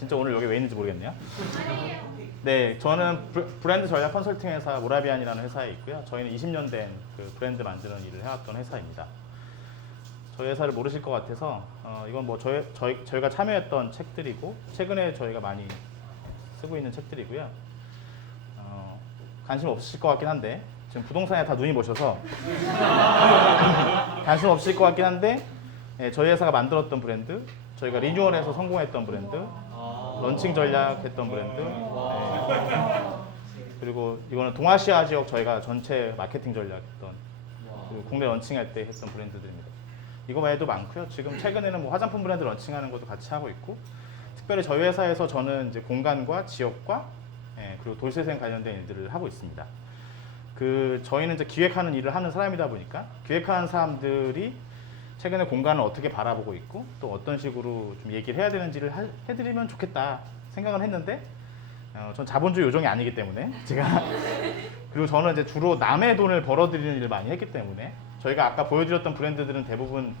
진짜 오늘 여기 왜 있는지 모르겠네요. 네, 저는 브랜드 전략 컨설팅 회사 모라비안이라는 회사에 있고요. 저희는 20년 된 그 브랜드 만드는 일을 해왔던 회사입니다. 저희 회사를 모르실 것 같아서 이건 뭐 저희가 참여했던 책들이고 최근에 저희가 많이 쓰고 있는 책들이고요. 관심 없으실 것 같긴 한데 지금 부동산에 다 눈이 보셔서 관심 없으실 것 같긴 한데 저희 회사가 만들었던 브랜드, 저희가 리뉴얼해서 성공했던 브랜드, 런칭 전략했던 브랜드, 그리고 이거는 동아시아 지역 저희가 전체 마케팅 전략했던, 그리고 국내 런칭할 때 했던 브랜드들입니다. 이거 말도 많고요. 지금 최근에는 뭐 화장품 브랜드 런칭하는 것도 같이 하고 있고, 특별히 저희 회사에서 저는 이제 공간과 지역과 그리고 도시재생 관련된 일들을 하고 있습니다. 저희는 이제 기획하는 일을 하는 사람이다 보니까 기획하는 사람들이 최근에 공간을 어떻게 바라보고 있고 또 어떤 식으로 좀 얘기를 해야 되는지를 해드리면 좋겠다 생각을 했는데 전 자본주의 요정이 아니기 때문에 제가 그리고 저는 이제 주로 남의 돈을 벌어들이는 일을 많이 했기 때문에 저희가 아까 보여드렸던 브랜드들은 대부분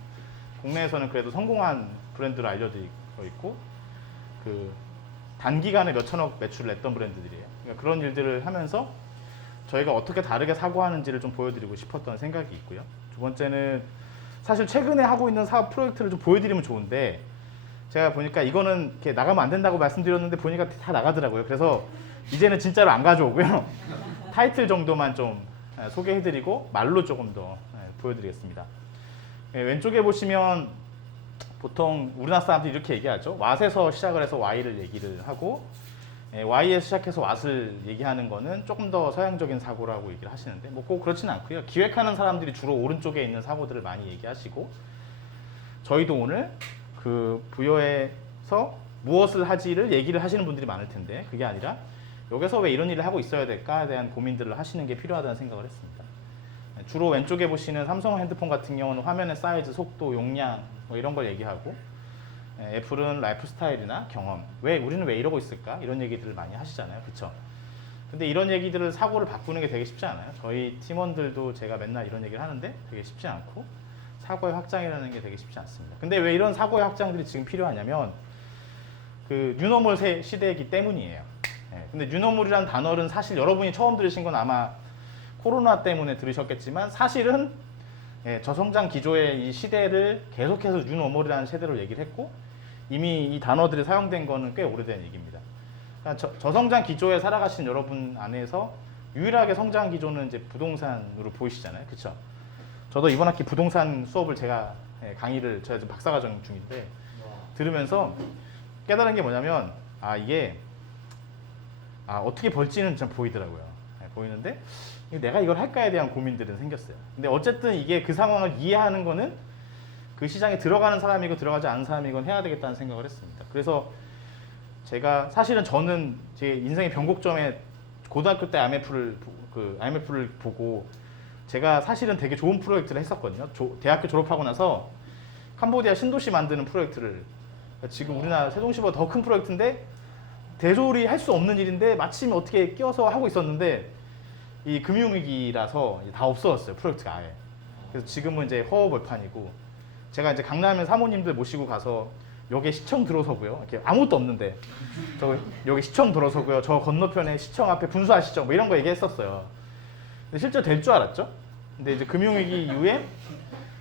국내에서는 그래도 성공한 브랜드로 알려지고 있고 단기간에 몇천억 매출을 냈던 브랜드들이에요. 그러니까 그런 일들을 하면서 저희가 어떻게 다르게 사고하는지를 좀 보여드리고 싶었던 생각이 있고요. 두 번째는 사실 최근에 하고 있는 사업 프로젝트를 좀 보여드리면 좋은데 제가 보니까 이거는 이렇게 나가면 안 된다고 말씀드렸는데 보니까 다 나가더라고요. 그래서 이제는 진짜로 안 가져오고요. 타이틀 정도만 좀 소개해드리고 말로 조금 더 보여드리겠습니다. 왼쪽에 보시면 보통 우리나라 사람들이 이렇게 얘기하죠. 왓에서 시작을 해서 Y를 얘기를 하고 Y에서 시작해서 왓을 얘기하는 거는 조금 더 서양적인 사고라고 얘기를 하시는데 뭐 꼭 그렇지는 않고요. 기획하는 사람들이 주로 오른쪽에 있는 사고들을 많이 얘기하시고 저희도 오늘 그 부여에서 무엇을 하지를 얘기를 하시는 분들이 많을 텐데 그게 아니라 여기서 왜 이런 일을 하고 있어야 될까에 대한 고민들을 하시는 게 필요하다는 생각을 했습니다. 주로 왼쪽에 보시는 삼성 핸드폰 같은 경우는 화면의 사이즈, 속도, 용량 뭐 이런 걸 얘기하고 애플은 라이프 스타일이나 경험, 우리는 왜 이러고 있을까? 이런 얘기들을 많이 하시잖아요. 그쵸? 근데 이런 얘기들을 사고를 바꾸는 게 되게 쉽지 않아요. 저희 팀원들도 제가 맨날 이런 얘기를 하는데 되게 쉽지 않고 사고의 확장이라는 게 되게 쉽지 않습니다. 근데 왜 이런 사고의 확장들이 지금 필요하냐면 뉴노멀 시대이기 때문이에요. 근데 뉴노멀이라는 단어는 사실 여러분이 처음 들으신 건 아마 코로나 때문에 들으셨겠지만 사실은 저성장 기조의 이 시대를 계속해서 뉴노멀이라는 시대로 얘기를 했고 이미 이 단어들이 사용된 거는 꽤 오래된 얘기입니다. 그러니까 저성장 기조에 살아가신 여러분 안에서 유일하게 성장 기조는 이제 부동산으로 보이시잖아요. 그렇죠? 저도 이번 학기 부동산 수업을 제가 제가 지금 박사과정 중인데 들으면서 깨달은 게 뭐냐면 이게 어떻게 벌지는 좀 보이더라고요. 보이는데 내가 이걸 할까에 대한 고민들은 생겼어요. 근데 어쨌든 이게 그 상황을 이해하는 거는 그 시장에 들어가는 사람이고 들어가지 않은 사람이건 해야 되겠다는 생각을 했습니다. 그래서 제가 사실은 저는 제 인생의 변곡점에 고등학교 때 IMF를 보고 제가 사실은 되게 좋은 프로젝트를 했었거든요. 대학교 졸업하고 나서 캄보디아 신도시 만드는 프로젝트를 지금 우리나라 세종시보다 더 큰 프로젝트인데 대조리 할 수 없는 일인데 마침 어떻게 끼워서 하고 있었는데 이 금융위기라서 다 없어졌어요. 프로젝트가 아예. 그래서 지금은 이제 허허벌판이고 제가 이제 강남에 사모님들 모시고 가서 여기 시청 들어서고요. 이렇게 아무것도 없는데 여기 시청 들어서고요. 저 건너편에 시청 앞에 분수하시죠. 뭐 이런 거 얘기했었어요. 근데 실제로 될 줄 알았죠. 근데 이제 금융위기 이후에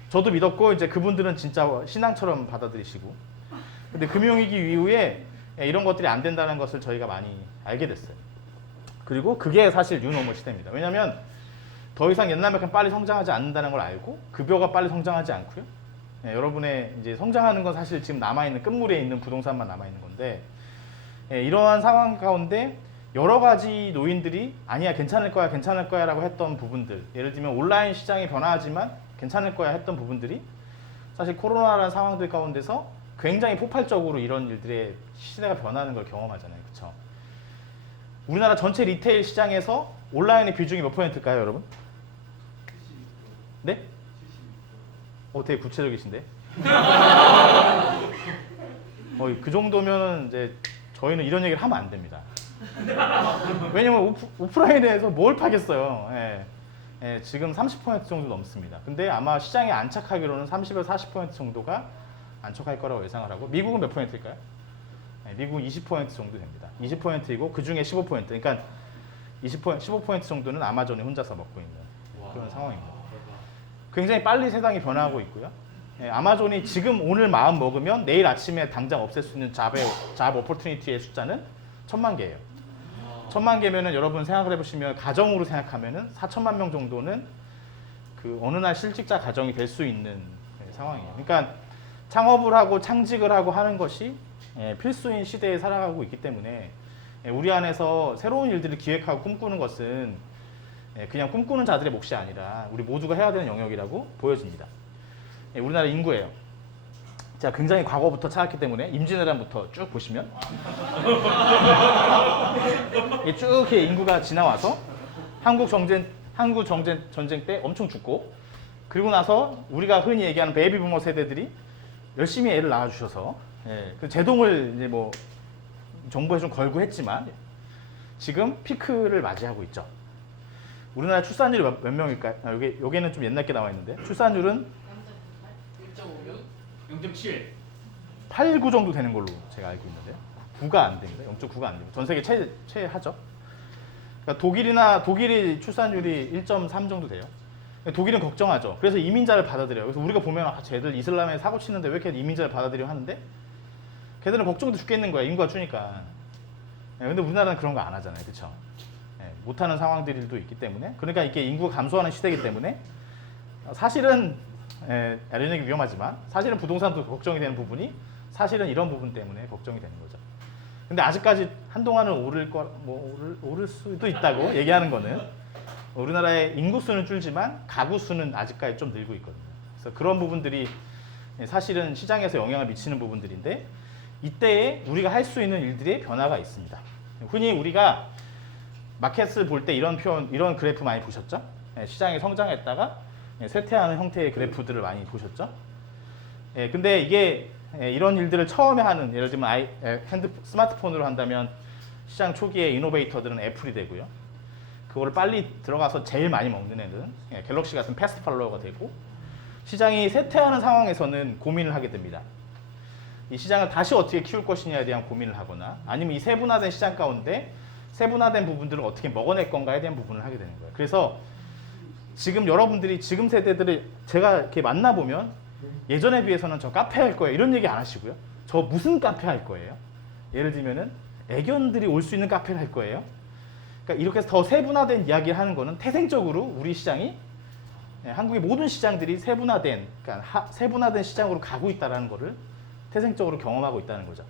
저도 믿었고 이제 그분들은 진짜 신앙처럼 받아들이시고 근데 금융위기 이후에 이런 것들이 안 된다는 것을 저희가 많이 알게 됐어요. 그리고 그게 사실 뉴노멀 시대입니다. 왜냐하면 더 이상 옛날만큼 빨리 성장하지 않는다는 걸 알고 급여가 빨리 성장하지 않고요. 여러분의 이제 성장하는 건 사실 지금 남아있는 끝물에 있는 부동산만 남아있는 건데 이러한 상황 가운데 여러 가지 노인들이 아니야 괜찮을 거야 라고 했던 부분들 예를 들면 온라인 시장이 변화하지만 괜찮을 거야 했던 부분들이 사실 코로나라는 상황들 가운데서 굉장히 폭발적으로 이런 일들의 시대가 변하는 걸 경험하잖아요. 그렇죠? 우리나라 전체 리테일 시장에서 온라인의 비중이 몇 %일까요, 여러분? 네? 되게 구체적이신데? 그 정도면 이제 저희는 이런 얘기를 하면 안 됩니다. 왜냐면 오프라인에서 뭘 파겠어요. 지금 30% 정도 넘습니다. 근데 아마 시장에 안착하기로는 30에서 40% 정도가 안착할 거라고 예상을 하고 미국은 몇 %일까요? 미국은 20% 정도 됩니다. 20%이고 그 중에 15%, 그러니까 15% 정도는 아마존이 혼자서 먹고 있는 그런 상황입니다. 굉장히 빨리 세상이 변화하고 있고요. 아마존이 지금 오늘 마음 먹으면 내일 아침에 당장 없앨 수 있는 잡 오퍼튜니티의 숫자는 1000만 개예요. 1000만 개면은 여러분 생각을 해보시면 가정으로 생각하면은 4천만 명 정도는 그 어느 날 실직자 가정이 될 수 있는 상황이에요. 그러니까 창업을 하고 창직을 하고 하는 것이 필수인 시대에 살아가고 있기 때문에 우리 안에서 새로운 일들을 기획하고 꿈꾸는 것은 그냥 꿈꾸는 자들의 몫이 아니라 우리 모두가 해야 되는 영역이라고 보여집니다. 우리나라 인구예요. 자, 굉장히 과거부터 찾았기 때문에 임진왜란부터 쭉 보시면 쭉 이렇게 인구가 지나와서 한국 전쟁 때 엄청 죽고, 그리고 나서 우리가 흔히 얘기하는 베이비 부머 세대들이 열심히 애를 낳아주셔서 그 제동을 이제 뭐 정부에 좀 걸고 했지만 지금 피크를 맞이하고 있죠. 우리나라 출산율이 몇 명일까요? 여기는 좀 옛날 게 나와 있는데 출산율은 0.7. 8, 9 정도 되는 걸로 제가 알고 있는데 9가 안 됩니다. 0.9가 안 됩니다. 전 세계 최하죠. 그러니까 독일이 출산율이 1.3 정도 돼요. 독일은 걱정하죠. 그래서 이민자를 받아들여요. 그래서 우리가 보면 쟤들 이슬람에 사고 치는데 왜 이렇게 이민자를 받아들여 하는데 걔들은 걱정도 죽겠는 거야. 인구가 주니까. 근데 우리나라는 그런 거 안 하잖아요. 그렇죠? 못하는 상황들도 있기 때문에, 그러니까 이게 인구가 감소하는 시대이기 때문에 사실은 이런 얘기 위험하지만 사실은 부동산도 걱정이 되는 부분이 사실은 이런 부분 때문에 걱정이 되는 거죠. 근데 아직까지 한동안은 오를 수도 있다고 얘기하는 거는 우리나라의 인구수는 줄지만 가구수는 아직까지 좀 늘고 있거든요. 그래서 그런 부분들이 사실은 시장에서 영향을 미치는 부분들인데 이때에 우리가 할 수 있는 일들의 변화가 있습니다. 흔히 우리가 마켓을 볼 때 이런 그래프 많이 보셨죠? 시장이 성장했다가 쇠퇴하는 형태의 그래프들을 많이 보셨죠? 근데 이게 이런 일들을 처음에 하는, 예를 들면 스마트폰으로 한다면 시장 초기에 이노베이터들은 애플이 되고요. 그거를 빨리 들어가서 제일 많이 먹는 애들은 갤럭시 같은 패스트 팔로워가 되고, 시장이 쇠퇴하는 상황에서는 고민을 하게 됩니다. 이 시장을 다시 어떻게 키울 것이냐에 대한 고민을 하거나, 아니면 이 세분화된 시장 가운데 세분화된 부분들을 어떻게 먹어낼 건가에 대한 부분을 하게 되는 거예요. 그래서 지금 여러분들이 지금 세대들을 제가 이렇게 만나보면 예전에 비해서는 저 카페 할 거예요 이런 얘기 안 하시고요. 저 무슨 카페 할 거예요? 예를 들면은 애견들이 올 수 있는 카페를 할 거예요. 그러니까 이렇게 더 세분화된 이야기를 하는 거는 태생적으로 우리 시장이 한국의 모든 시장들이 세분화된 시장으로 가고 있다는 거를 태생적으로 경험하고 있다는 거죠.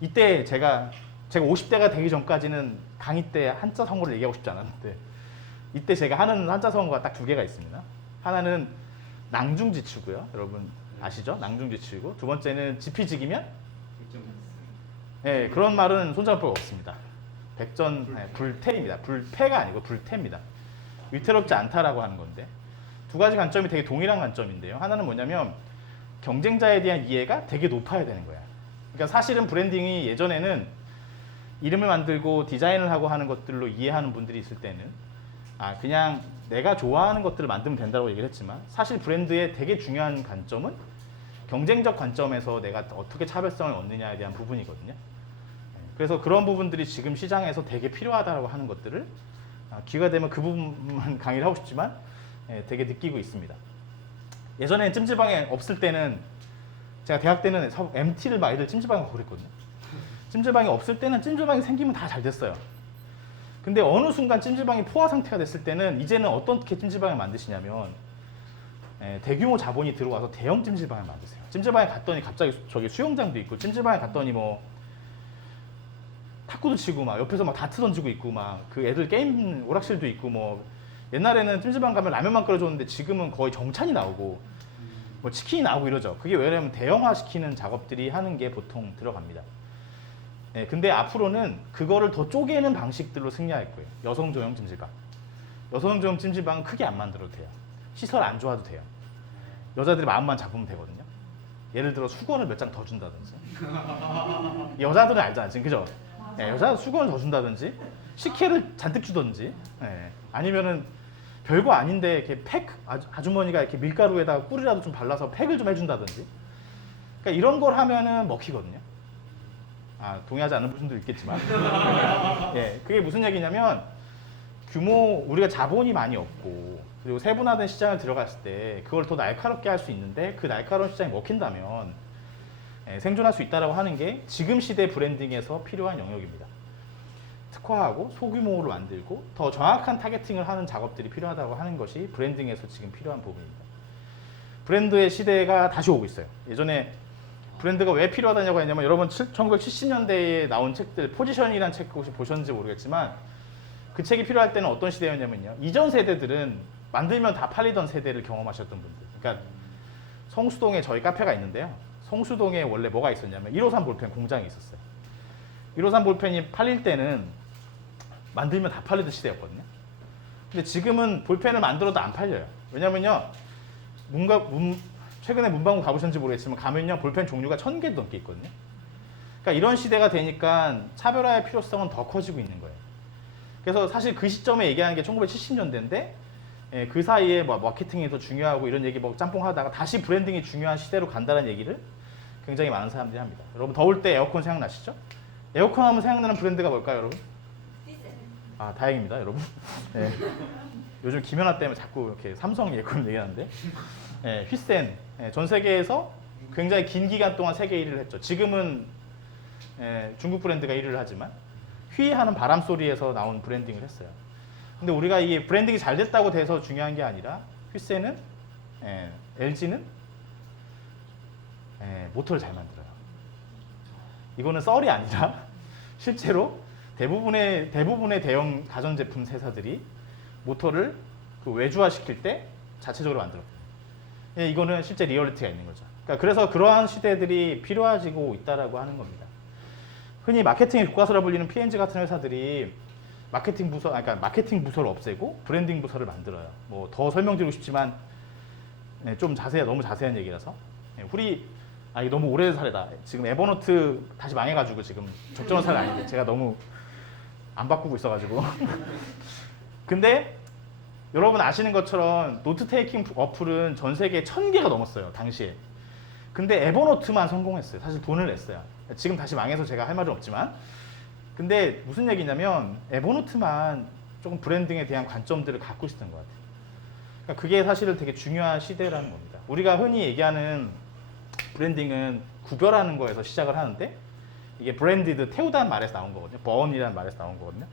이때 제가 50대가 되기 전까지는 강의 때 한자 성어를 얘기하고 싶지 않았는데 이때 제가 하는 한자 성어가 딱 2개가 있습니다. 하나는 낭중지추고요. 여러분 아시죠? 낭중지추고, 두 번째는 지피지기면 그런 말은 손잡을 필요가 없습니다. 불태입니다. 불패가 아니고 불태입니다. 위태롭지 않다라고 하는 건데, 두 가지 관점이 되게 동일한 관점인데요. 하나는 뭐냐면 경쟁자에 대한 이해가 되게 높아야 되는 거야. 그러니까 사실은 브랜딩이 예전에는 이름을 만들고 디자인을 하고 하는 것들로 이해하는 분들이 있을 때는 그냥 내가 좋아하는 것들을 만들면 된다고 얘기를 했지만, 사실 브랜드의 되게 중요한 관점은 경쟁적 관점에서 내가 어떻게 차별성을 얻느냐에 대한 부분이거든요. 그래서 그런 부분들이 지금 시장에서 되게 필요하다고 하는 것들을 기회가 되면 그 부분만 강의를 하고 싶지만 되게 느끼고 있습니다. 예전에 찜질방에 없을 때는, 제가 대학 때는 MT를 막 애들 찜질방에 가고 그랬거든요. 찜질방이 없을 때는 찜질방이 생기면 다 잘 됐어요. 근데 어느 순간 찜질방이 포화 상태가 됐을 때는 이제는 어떻게 찜질방을 만드시냐면 대규모 자본이 들어와서 대형 찜질방을 만드세요. 찜질방에 갔더니 갑자기 저기 수영장도 있고, 찜질방에 갔더니 뭐 탁구도 치고 막 옆에서 막 다트 던지고 있고, 막 그 애들 게임 오락실도 있고, 뭐 옛날에는 찜질방 가면 라면만 끓여줬는데 지금은 거의 정찬이 나오고 뭐 치킨이 나오고 이러죠. 그게 왜냐면 대형화 시키는 작업들이 하는 게 보통 들어갑니다. 근데 앞으로는 그거를 더 쪼개는 방식들로 승리할 거예요. 여성조형 찜질방. 여성조형 찜질방은 크게 안 만들어도 돼요. 시설 안 좋아도 돼요. 여자들이 마음만 잡으면 되거든요. 예를 들어 수건을 몇 장 더 준다든지. 여자들은 알잖아요, 지금 그죠? 여자 수건을 더 준다든지, 식혜를 잔뜩 주든지, 아니면은 별거 아닌데 이렇게 아주머니가 이렇게 밀가루에다가 꿀이라도 좀 발라서 팩을 좀 해준다든지. 그러니까 이런 걸 하면은 먹히거든요. 동의하지 않는 분들도 있겠지만 예, 그게 무슨 얘기냐면 우리가 자본이 많이 없고 그리고 세분화된 시장을 들어갔을 때 그걸 더 날카롭게 할 수 있는데 그 날카로운 시장이 먹힌다면 생존할 수 있다고 하는 게 지금 시대 브랜딩에서 필요한 영역입니다. 특화하고 소규모로 만들고 더 정확한 타겟팅을 하는 작업들이 필요하다고 하는 것이 브랜딩에서 지금 필요한 부분입니다. 브랜드의 시대가 다시 오고 있어요. 예전에 브랜드가 왜 필요하다냐고 했냐면 여러분 1970년대에 나온 책들 포지션이라는 책 혹시 보셨는지 모르겠지만 그 책이 필요할 때는 어떤 시대였냐면요. 이전 세대들은 만들면 다 팔리던 세대를 경험하셨던 분들. 그러니까 성수동에 저희 카페가 있는데요. 성수동에 원래 뭐가 있었냐면 153 볼펜 공장이 있었어요. 153 볼펜이 팔릴 때는 만들면 다 팔리던 시대였거든요. 근데 지금은 볼펜을 만들어도 안 팔려요. 왜냐면요. 최근에 문방구 가보셨는지 모르겠지만 가면요. 볼펜 종류가 1000개 넘게 있거든요. 그러니까 이런 시대가 되니까 차별화의 필요성은 더 커지고 있는 거예요. 그래서 사실 그 시점에 얘기하는 게 1970년대인데 그 사이에 뭐 마케팅이 더 중요하고 이런 얘기 뭐 짬뽕 하다가 다시 브랜딩이 중요한 시대로 간다는 얘기를 굉장히 많은 사람들이 합니다. 여러분 더울 때 에어컨 생각나시죠? 에어컨 하면 생각나는 브랜드가 뭘까요, 여러분? 다행입니다, 여러분. 네. 요즘 김연아 때문에 자꾸 이렇게 삼성 에어컨 얘기하는데 휘센 전 세계에서 굉장히 긴 기간 동안 세계 1위를 했죠. 지금은 중국 브랜드가 1위를 하지만 휘하는 바람 소리에서 나온 브랜딩을 했어요. 근데 우리가 이게 브랜딩이 잘 됐다고 돼서 중요한 게 아니라 휘센은 LG는 모터를 잘 만들어요. 이거는 썰이 아니라 실제로 대부분의 대형 가전제품 회사들이 모터를 외주화시킬 때 자체적으로 만들어요. 이거는 실제 리얼리티가 있는 거죠. 그러니까 그래서 그러한 시대들이 필요해지고 있다라고 하는 겁니다. 흔히 마케팅의 교과서라 불리는 P&G 같은 회사들이 마케팅 부서를 없애고 브랜딩 부서를 만들어요. 뭐 더 설명드리고 싶지만 좀 너무 자세한 얘기라서 이게 너무 오래된 사례다. 지금 에버노트 다시 망해가지고 지금 적절한 사례 아닌데 제가 너무 안 바꾸고 있어가지고 근데 여러분 아시는 것처럼 노트 테이킹 어플은 전 세계에 1000개가 넘었어요, 당시에. 근데 에버노트만 성공했어요. 사실 돈을 냈어요. 지금 다시 망해서 제가 할 말은 없지만. 근데 무슨 얘기냐면 에버노트만 조금 브랜딩에 대한 관점들을 갖고 있었던 것 같아요. 그러니까 그게 사실은 되게 중요한 시대라는 겁니다. 우리가 흔히 얘기하는 브랜딩은 구별하는 거에서 시작을 하는데 이게 브랜디드 태우다는 말에서 나온 거거든요. 버언이라는 말에서 나온 거거든요.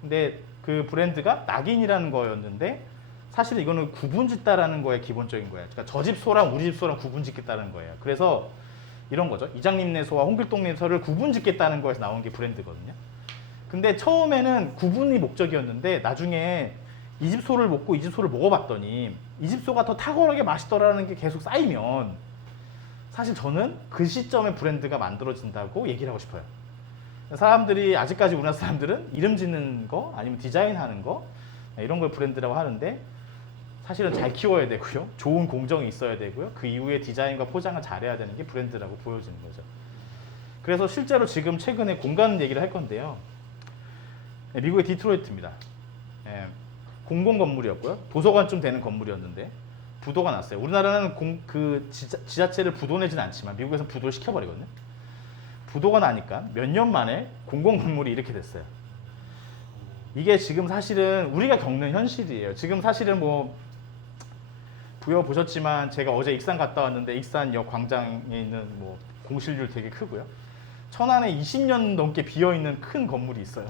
근데 그 브랜드가 낙인이라는 거였는데 사실 이거는 구분짓다라는 거에 기본적인 거예요. 그러니까 저 집 소랑 우리 집 소랑 구분짓겠다는 거예요. 그래서 이런 거죠. 이장님네 소와 홍길동네 소를 구분짓겠다는 거에서 나온 게 브랜드거든요. 근데 처음에는 구분이 목적이었는데 나중에 이 집 소를 먹고 이 집 소를 먹어봤더니 이 집 소가 더 탁월하게 맛있더라는 게 계속 쌓이면 사실 저는 그 시점에 브랜드가 만들어진다고 얘기를 하고 싶어요. 사람들이 아직까지 우리나라 사람들은 이름 짓는 거 아니면 디자인하는 거 이런 걸 브랜드라고 하는데 사실은 잘 키워야 되고요. 좋은 공정이 있어야 되고요. 그 이후에 디자인과 포장을 잘해야 되는 게 브랜드라고 보여지는 거죠. 그래서 실제로 지금 최근에 공간 얘기를 할 건데요. 미국의 디트로이트입니다. 공공 건물이었고요. 도서관쯤 되는 건물이었는데 부도가 났어요. 우리나라는 지자체를 부도 내진 않지만 미국에서는 부도를 시켜버리거든요. 부도가 나니까 몇 년 만에 공공 건물이 이렇게 됐어요. 이게 지금 사실은 우리가 겪는 현실이에요. 지금 사실은 뭐 부여 보셨지만 제가 어제 익산 갔다 왔는데 익산역 광장에 있는 뭐 공실률 되게 크고요. 천안에 20년 넘게 비어 있는 큰 건물이 있어요.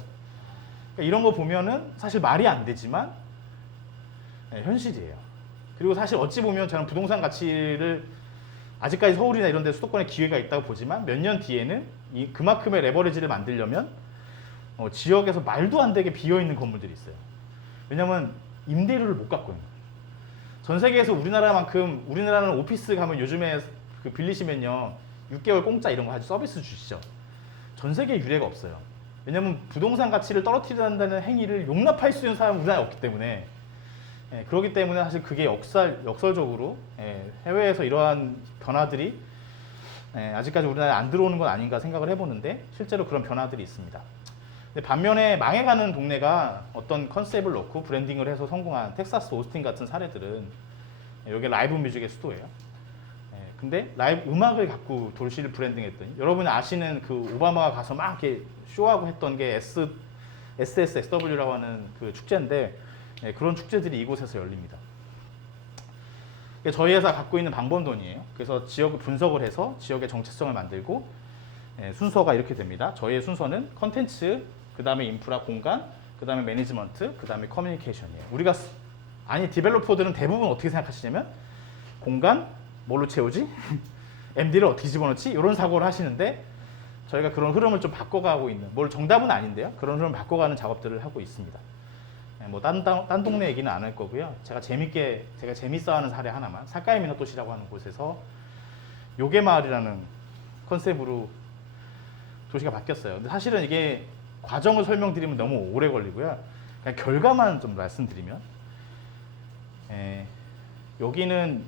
그러니까 이런 거 보면은 사실 말이 안 되지만 현실이에요. 그리고 사실 어찌 보면 저는 부동산 가치를 아직까지 서울이나 이런 데 수도권에 기회가 있다고 보지만 몇 년 뒤에는 그만큼의 레버리지를 만들려면 지역에서 말도 안 되게 비어있는 건물들이 있어요. 왜냐면 임대료를 못 갚고 있는 거예요. 전 세계에서 우리나라는 오피스 가면 요즘에 빌리시면요 6개월 공짜 이런 거 아주 서비스 주시죠. 전 세계에 유례가 없어요. 왜냐면 부동산 가치를 떨어뜨린다는 행위를 용납할 수 있는 사람은 우리나라에 없기 때문에 그렇기 때문에 사실 그게 역설적으로 해외에서 이러한 변화들이 아직까지 우리나라에 안 들어오는 건 아닌가 생각을 해보는데 실제로 그런 변화들이 있습니다. 근데 반면에 망해가는 동네가 어떤 컨셉을 넣고 브랜딩을 해서 성공한 텍사스 오스틴 같은 사례들은 여기 라이브 뮤직의 수도예요. 근데 라이브 음악을 갖고 도시를 브랜딩했더니 여러분이 아시는 그 오바마가 가서 막 이렇게 쇼하고 했던 게 SSXW라고 하는 그 축제인데 예, 그런 축제들이 이곳에서 열립니다. 저희 회사 갖고 있는 방범돈이에요. 그래서 지역을 분석을 해서 지역의 정체성을 만들고 예, 순서가 이렇게 됩니다. 저희의 순서는 컨텐츠, 그 다음에 인프라 공간, 그 다음에 매니지먼트, 그 다음에 커뮤니케이션이에요. 디벨로퍼들은 대부분 어떻게 생각하시냐면 공간, 뭘로 채우지? MD를 어떻게 집어넣지? 이런 사고를 하시는데 저희가 그런 흐름을 좀 바꿔가고 있는, 뭘 정답은 아닌데요. 그런 흐름을 바꿔가는 작업들을 하고 있습니다. 뭐 딴 동네 얘기는 안 할 거고요. 제가 재밌어하는 사례 하나만, 사카이 미노토시라고 하는 곳에서 요괴마을이라는 컨셉으로 도시가 바뀌었어요. 근데 사실은 이게 과정을 설명드리면 너무 오래 걸리고요. 그냥 결과만 좀 말씀드리면 여기는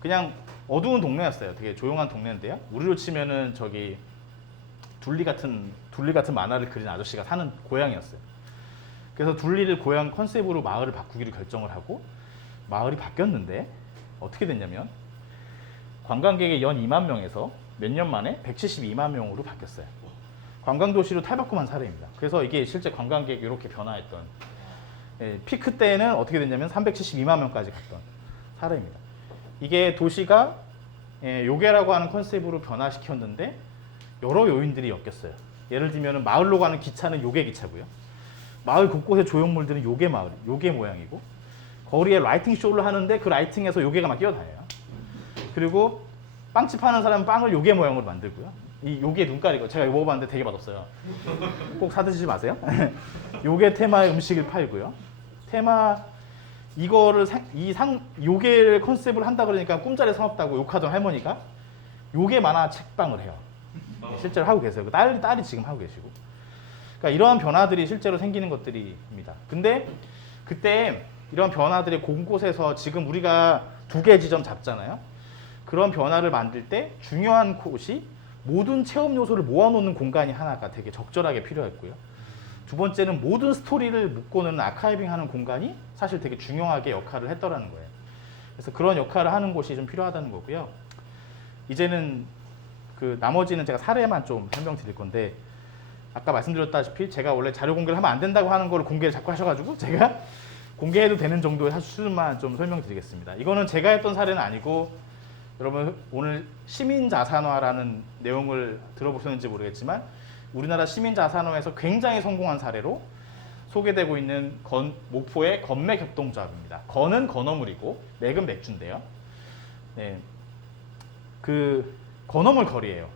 그냥 어두운 동네였어요. 되게 조용한 동네인데요. 우리로 치면은 저기 둘리 같은 만화를 그린 아저씨가 사는 고향이었어요. 그래서 둘리를 고향 컨셉으로 마을을 바꾸기로 결정을 하고 마을이 바뀌었는데 어떻게 됐냐면 관광객의 연 2만 명에서 몇 년 만에 172만 명으로 바뀌었어요. 관광도시로 탈바꿈한 사례입니다. 그래서 이게 실제 관광객이 이렇게 변화했던 피크 때는 어떻게 됐냐면 372만 명까지 갔던 사례입니다. 이게 도시가 요괴라고 하는 컨셉으로 변화시켰는데 여러 요인들이 엮였어요. 예를 들면 마을로 가는 기차는 요괴 기차고요. 마을 곳곳의 조형물들은 요괴 모양이고 거리에 라이팅 쇼를 하는데 그 라이팅에서 요괴가 막 뛰어다녀요. 그리고 빵집 하는 사람은 빵을 요괴 모양으로 만들고요. 이 요괴 눈깔이고 제가 이거 먹어봤는데 되게 맛없어요. 꼭 사드시지 마세요. 요괴 테마의 음식을 팔고요. 요괴를 컨셉을 한다 그러니까 꿈자리 사납다고 욕하던 할머니가 요괴 만화 책방을 해요. 실제로 하고 계세요. 딸이 지금 하고 계시고. 그러니까 이러한 변화들이 실제로 생기는 것들입니다. 근데 그때 이런 변화들이 곳곳에서 지금 우리가 2개 지점 잡잖아요. 그런 변화를 만들 때 중요한 곳이 모든 체험 요소를 모아놓는 공간이 하나가 되게 적절하게 필요했고요. 두 번째는 모든 스토리를 묶고는 아카이빙하는 공간이 사실 되게 중요하게 역할을 했더라는 거예요. 그래서 그런 역할을 하는 곳이 좀 필요하다는 거고요. 이제는 나머지는 제가 사례만 좀 설명드릴 건데 아까 말씀드렸다시피 제가 원래 자료 공개를 하면 안 된다고 하는 걸 공개를 자꾸 하셔가지고 제가 공개해도 되는 정도의 수준만 좀 설명드리겠습니다. 이거는 제가 했던 사례는 아니고 여러분 오늘 시민자산화라는 내용을 들어보셨는지 모르겠지만 우리나라 시민자산화에서 굉장히 성공한 사례로 소개되고 있는 목포의 건맥협동조합입니다. 건은 건어물이고 맥은 맥주인데요. 네, 건어물 거리예요.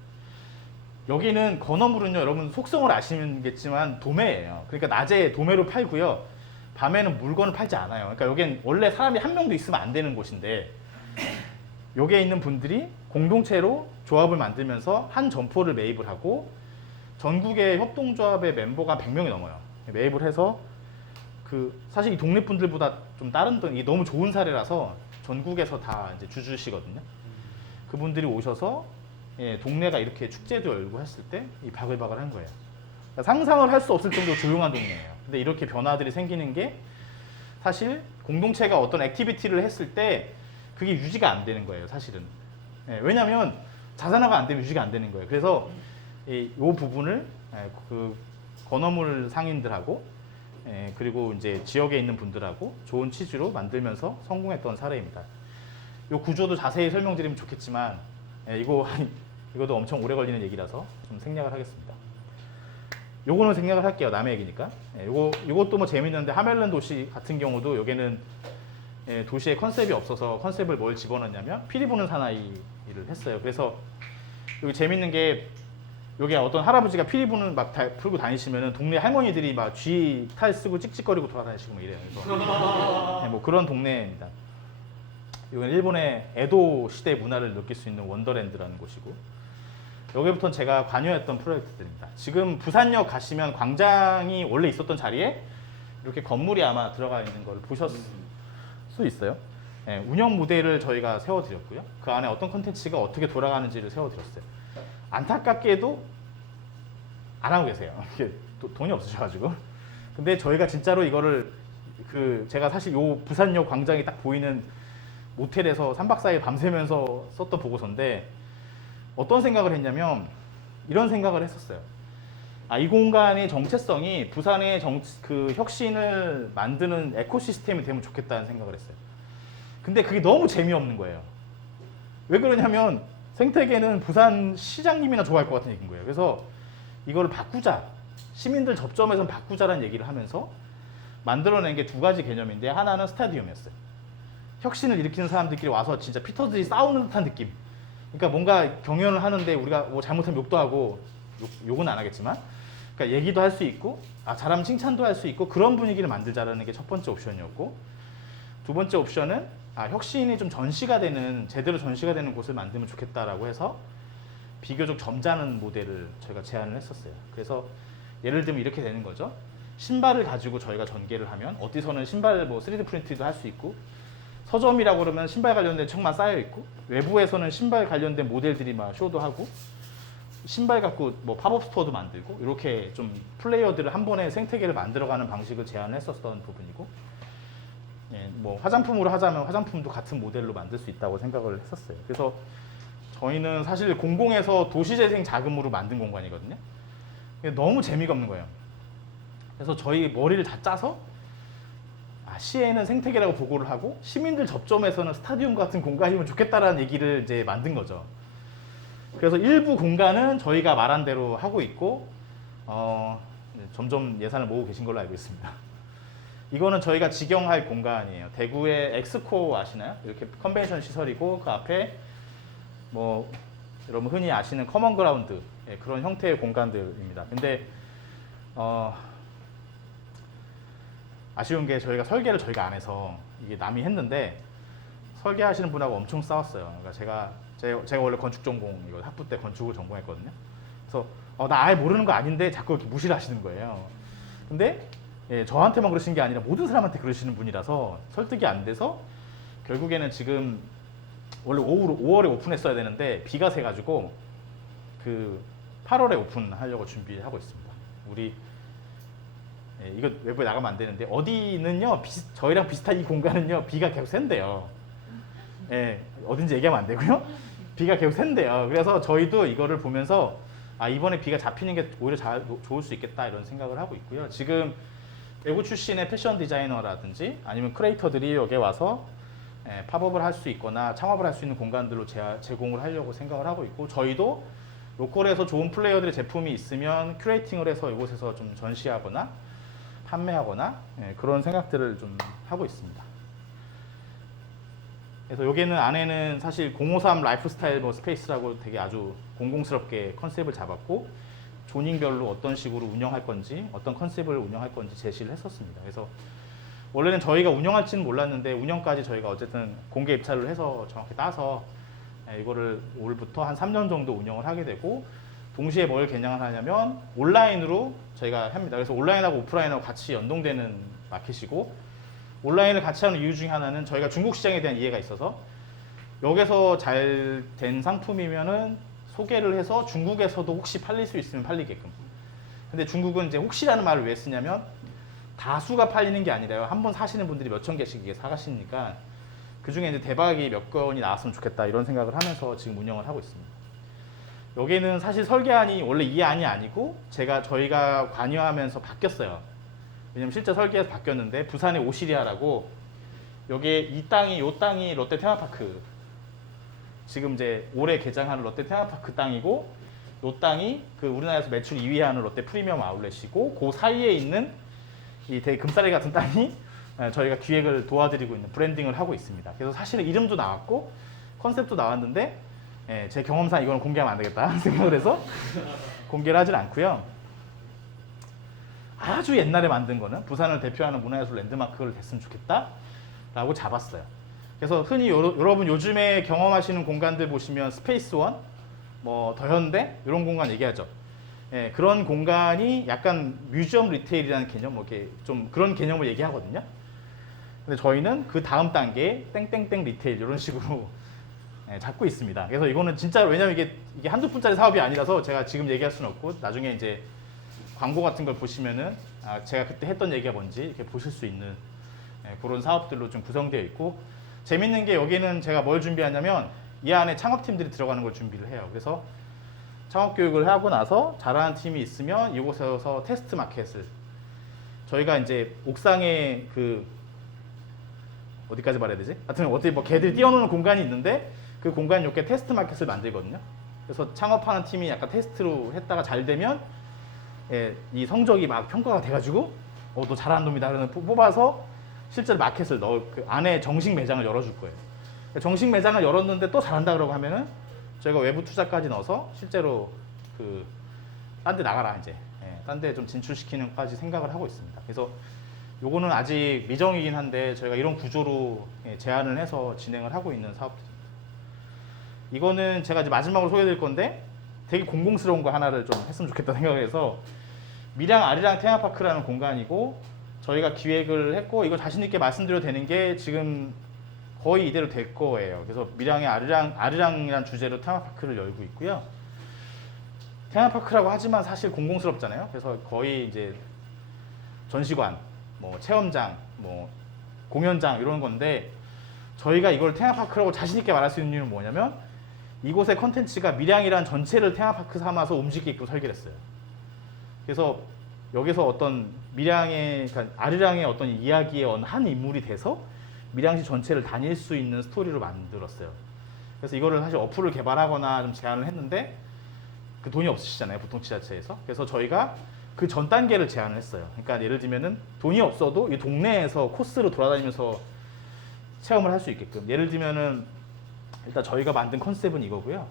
여기는 건어물은요, 여러분 속성을 아시겠지만 도매예요. 그러니까 낮에 도매로 팔고요, 밤에는 물건을 팔지 않아요. 그러니까 여기는 원래 사람이 한 명도 있으면 안 되는 곳인데 여기에 있는 분들이 공동체로 조합을 만들면서 한 점포를 매입을 하고 전국의 협동조합의 멤버가 100명이 넘어요. 매입을 해서 사실 이 동네 분들보다 좀 이게 너무 좋은 사례라서 전국에서 다 이제 주주시거든요. 그분들이 오셔서 동네가 이렇게 축제도 열고 했을 때 이 바글바글한 거예요. 그러니까 상상을 할 수 없을 정도로 조용한 동네예요. 근데 이렇게 변화들이 생기는 게 사실 공동체가 어떤 액티비티를 했을 때 그게 유지가 안 되는 거예요, 사실은. 왜냐하면 자산화가 안 되면 유지가 안 되는 거예요. 그래서 이 부분을 건어물 상인들하고 그리고 이제 지역에 있는 분들하고 좋은 취지로 만들면서 성공했던 사례입니다. 이 구조도 자세히 설명드리면 좋겠지만 이것도 엄청 오래 걸리는 얘기라서 좀 생략을 하겠습니다. 요거는 생략을 할게요. 남의 얘기니까. 요것도 뭐 재밌는데 하멜른 도시 같은 경우도 여기는 도시에 컨셉이 없어서 컨셉을 뭘 집어넣냐면 피리 부는 사나이를 했어요. 그래서 여기 재밌는 게 여기 어떤 할아버지가 피리 부는 막 풀고 다니시면은 동네 할머니들이 막 쥐 탈 쓰고 찍찍거리고 돌아다니시고 막 이래요. 그래서 뭐 그런 동네입니다. 이건 일본의 에도 시대 문화를 느낄 수 있는 원더랜드라는 곳이고 여기부터는 제가 관여했던 프로젝트들입니다. 지금 부산역 가시면 광장이 원래 있었던 자리에 이렇게 건물이 아마 들어가 있는 걸 보셨을 수 있어요. 운영 모델을 저희가 세워드렸고요. 그 안에 어떤 컨텐츠가 어떻게 돌아가는지를 세워드렸어요. 안타깝게도 안 하고 계세요. 돈이 없으셔가지고. 근데 저희가 진짜로 이거를 제가 사실 요 부산역 광장이 딱 보이는 모텔에서 3박 4일 밤새면서 썼던 보고서인데 어떤 생각을 했냐면 이런 생각을 했었어요. 이 공간의 정체성이 부산의 그 혁신을 만드는 에코시스템이 되면 좋겠다는 생각을 했어요. 근데 그게 너무 재미없는 거예요. 왜 그러냐면 생태계는 부산 시장님이나 좋아할 것 같은 얘기인 거예요. 그래서 이걸 바꾸자. 시민들 접점에선 바꾸자라는 얘기를 하면서 만들어낸 게 두 가지 개념인데 하나는 스타디움이었어요. 혁신을 일으키는 사람들끼리 와서 진짜 피터들이 싸우는 듯한 느낌. 그러니까 뭔가 경연을 하는데 우리가 뭐 잘못하면 욕도 하고 욕은 안 하겠지만 그러니까 얘기도 할 수 있고 잘하면 칭찬도 할 수 있고 그런 분위기를 만들자라는 게 첫 번째 옵션이었고 두 번째 옵션은 혁신이 좀 전시가 되는 제대로 전시가 되는 곳을 만들면 좋겠다라고 해서 비교적 점잖은 모델을 저희가 제안을 했었어요. 그래서 예를 들면 이렇게 되는 거죠. 신발을 가지고 저희가 전개를 하면 어디서는 신발 뭐 3D 프린트도 할 수 있고 서점이라고 그러면 신발 관련된 책만 쌓여 있고 외부에서는 신발 관련된 모델들이 막 쇼도 하고 신발 갖고 뭐 팝업 스토어도 만들고 이렇게 좀 플레이어들을 한 번에 생태계를 만들어가는 방식을 제안을 했었던 부분이고 뭐 화장품으로 하자면 화장품도 같은 모델로 만들 수 있다고 생각을 했었어요. 그래서 저희는 사실 공공에서 도시재생 자금으로 만든 공간이거든요. 너무 재미가 없는 거예요. 그래서 저희 머리를 다 짜서 시에는 생태계라고 보고를 하고 시민들 접점에서는 스타디움 같은 공간이면 좋겠다라는 얘기를 이제 만든 거죠. 그래서 일부 공간은 저희가 말한 대로 하고 있고 점점 예산을 모으고 계신 걸로 알고 있습니다. 이거는 저희가 직영할 공간이에요. 대구의 엑스코 아시나요? 이렇게 컨벤션 시설이고 그 앞에 뭐 여러분 흔히 아시는 커먼 그라운드 그런 형태의 공간들입니다. 근데 아쉬운 게 저희가 설계를 저희가 안 해서 이게 남이 했는데 설계하시는 분하고 엄청 싸웠어요. 그러니까 제가 원래 건축 전공이고 학부 때 건축을 전공했거든요. 그래서 나 아예 모르는 거 아닌데 자꾸 이렇게 무시를 하시는 거예요. 근데 저한테만 그러신 게 아니라 모든 사람한테 그러시는 분이라서 설득이 안 돼서 결국에는 지금 원래 5월에 오픈했어야 되는데 비가 새가지고 그 8월에 오픈하려고 준비하고 있습니다. 우리 이거 외부에 나가면 안 되는데 어디는요 저희랑 비슷한 이 공간은요 비가 계속 샌대요. 어딘지 얘기하면 안 되고요. 비가 계속 샌대요. 그래서 저희도 이거를 보면서 이번에 비가 잡히는 게 오히려 좋을 수 있겠다 이런 생각을 하고 있고요. 지금 외국 출신의 패션 디자이너라든지 아니면 크리에이터들이 여기 와서 팝업을 할 수 있거나 창업을 할 수 있는 공간들로 제공을 하려고 생각을 하고 있고 저희도 로컬에서 좋은 플레이어들의 제품이 있으면 큐레이팅을 해서 이곳에서 좀 전시하거나 판매하거나 그런 생각들을 좀 하고 있습니다. 그래서 여기는 안에는 사실 053 라이프스타일 뭐 스페이스라고 되게 아주 공공스럽게 컨셉을 잡았고 조닝별로 어떤 식으로 운영할 건지 어떤 컨셉을 운영할 건지 제시를 했었습니다. 그래서 원래는 저희가 운영할지는 몰랐는데 운영까지 저희가 어쨌든 공개 입찰을 해서 정확히 따서 이거를 올부터 한 3년 정도 운영을 하게 되고 동시에 뭘 개량을 하냐면 온라인으로 저희가 합니다. 그래서 온라인하고 오프라인하고 같이 연동되는 마켓이고 온라인을 같이 하는 이유 중에 하나는 저희가 중국 시장에 대한 이해가 있어서 여기서 잘 된 상품이면은 소개를 해서 중국에서도 혹시 팔릴 수 있으면 팔리게끔. 근데 중국은 이제 혹시라는 말을 왜 쓰냐면 다수가 팔리는 게 아니라요. 한 번 사시는 분들이 몇천 개씩 이게 사가시니까 그 중에 이제 대박이 몇 건이 나왔으면 좋겠다 이런 생각을 하면서 지금 운영을 하고 있습니다. 여기는 사실 설계안이 원래 이 안이 아니고 저희가 관여하면서 바뀌었어요. 왜냐면 실제 설계에서 바뀌었는데 부산의 오시리아라고 요 땅이 롯데 테마파크 지금 이제 올해 개장하는 롯데 테마파크 땅이고 요 땅이 그 우리나라에서 매출 2위 하는 롯데 프리미엄 아울렛이고 그 사이에 있는 이 되게 금싸레기 같은 땅이 저희가 기획을 도와드리고 있는 브랜딩을 하고 있습니다. 그래서 사실은 이름도 나왔고 컨셉도 나왔는데 제 경험상 이거는 공개하면 안 되겠다 생각을 해서 공개를 하진 않고요. 아주 옛날에 만든 거는 부산을 대표하는 문화예술 랜드마크를 됐으면 좋겠다 라고 잡았어요. 그래서 흔히 여러분 요즘에 경험하시는 공간들 보시면 스페이스원, 뭐 더현대 이런 공간 얘기하죠. 그런 공간이 약간 뮤지엄 리테일이라는 개념, 뭐 이렇게 좀 그런 개념을 얘기하거든요. 근데 저희는 그 다음 단계 땡땡땡 리테일 이런 식으로 잡고 있습니다. 그래서 이거는 진짜 왜냐면 이게 한두 푼짜리 사업이 아니라서 제가 지금 얘기할 수는 없고 나중에 이제 광고 같은 걸 보시면은 제가 그때 했던 얘기가 뭔지 이렇게 보실 수 있는 그런 사업들로 좀 구성되어 있고 재밌는 게 여기는 제가 뭘 준비하냐면 이 안에 창업팀들이 들어가는 걸 준비를 해요. 그래서 창업 교육을 하고 나서 잘하는 팀이 있으면 이곳에서 테스트 마켓을 저희가 이제 옥상에 그 어디까지 말해야 되지? 하여튼 어떻게 뭐 걔들이 뛰어노는 공간이 있는데 그 공간 옆에 테스트 마켓을 만들거든요. 그래서 창업하는 팀이 약간 테스트로 했다가 잘 되면 이 성적이 막 평가가 돼가지고 너 잘하는 놈이다 그러면 뽑아서 실제로 마켓을 그 안에 정식 매장을 열어줄 거예요. 정식 매장을 열었는데 또 잘한다 그러고 하면은 저희가 외부 투자까지 넣어서 실제로 그 딴 데 나가라 이제 딴 데 좀 진출시키는 것까지 생각을 하고 있습니다. 그래서 요거는 아직 미정이긴 한데 저희가 이런 구조로 제안을 해서 진행을 하고 있는 사업들입니다. 이거는 제가 이제 마지막으로 소개해드릴 건데 되게 공공스러운 거 하나를 좀 했으면 좋겠다 생각을 해서 밀양 아리랑 테마파크라는 공간이고 저희가 기획을 했고 이거 자신 있게 말씀드려도 되는 게 지금 거의 이대로 될 거예요. 그래서 밀양의 아리랑이라는 주제로 테마파크를 열고 있고요. 테마파크라고 하지만 사실 공공스럽잖아요. 그래서 거의 이제 전시관, 뭐 체험장, 뭐 공연장 이런 건데 저희가 이걸 테마파크라고 자신 있게 말할 수 있는 이유는 뭐냐면 이곳의 컨텐츠가 밀양이란 전체를 테마파크 삼아서 움직이게끔 설계를 했어요. 그래서 여기서 어떤 밀양의, 그러니까 아리랑의 어떤 이야기의 한 인물이 돼서 밀양시 전체를 다닐 수 있는 스토리로 만들었어요. 그래서 이거를 사실 어플을 개발하거나 좀 제안을 했는데 그 돈이 없으시잖아요, 보통 지자체에서. 그래서 저희가 그 전 단계를 제안을 했어요. 그러니까 예를 들면은 돈이 없어도 이 동네에서 코스로 돌아다니면서 체험을 할 수 있게끔. 예를 들면은 일단 저희가 만든 컨셉은 이거고요.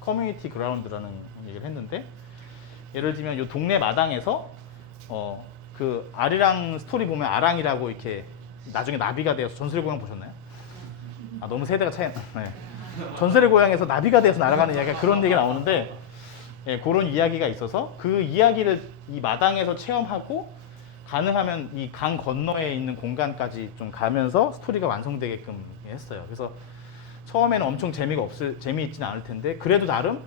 커뮤니티 그라운드라는 얘기를 했는데 예를 들면 이 동네 마당에서 그 아리랑 스토리 보면 아랑이라고 이렇게 나중에 나비가 되어서 전설의 고향 보셨나요? 아 너무 세대가 차이. 네. 전설의 고향에서 나비가 되어서 날아가는 이야기가 그런 얘기가 나오는데 그런 이야기가 있어서 그 이야기를 이 마당에서 체험하고 가능하면 이 강 건너에 있는 공간까지 좀 가면서 스토리가 완성되게끔 했어요. 그래서 처음에는 엄청 재미있지는 않을 텐데 그래도 나름